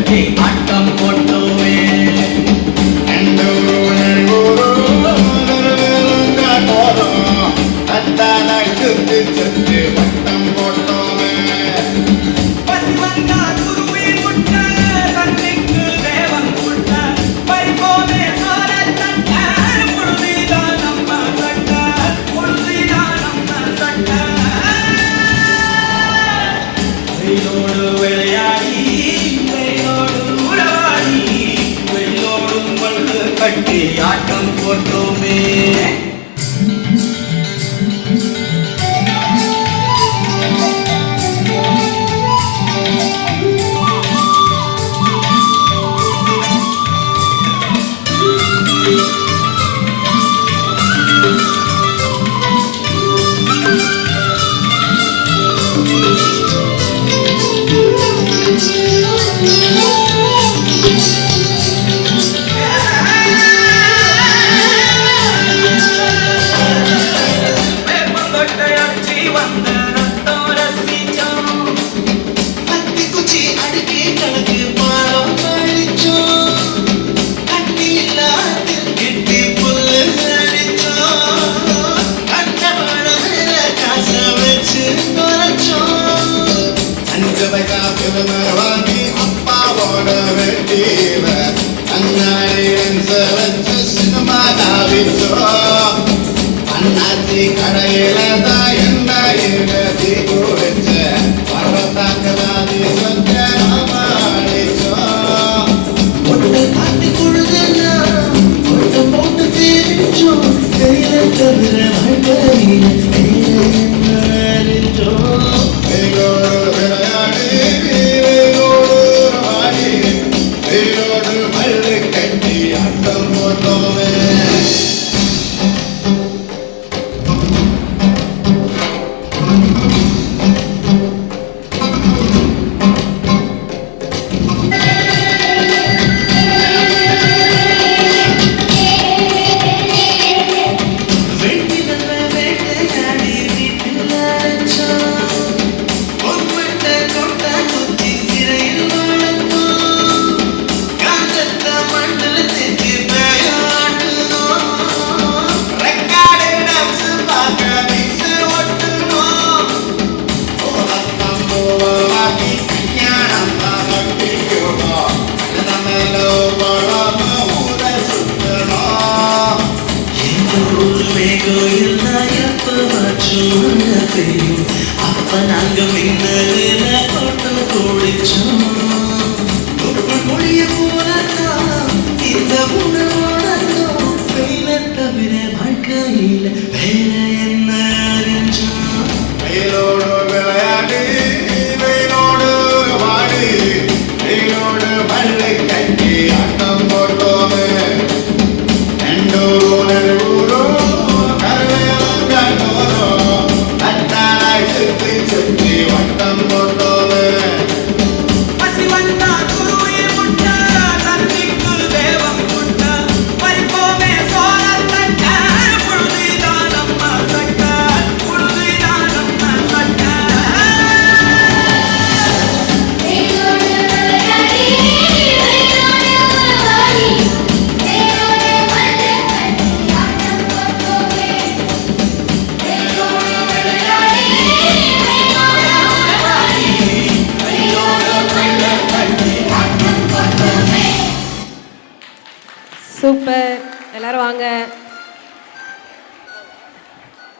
கட்டி ஆட்டம் போட்டோமே ஆட்டம் போட்டோமே அண்ணாச்சி கடையில தான் என்ன இருந்தது குடிச்ச பர்வத்தாக்கலாதி சொந்த அடிச்சோம் ஒட்டு காட்டி கொடுத்தா ஒட்டு போட்டு தீர்ச்சோம் கையில தவிர வாழ்க்கையில அப்ப நாங்க மின்னல போட்டோ குடிச்சோம் மொழிய போறா இந்த உணவோட தவிர வாழ்க்கையில வேற என்ன அறிஞ்சோம் வெயிலோடு விளையாடி வெயிலோடு வாடி வெயிலோடு மழை கட்டி ஆட்டம் போட்டோமே சூப்பர், எல்லாரும் வாங்க.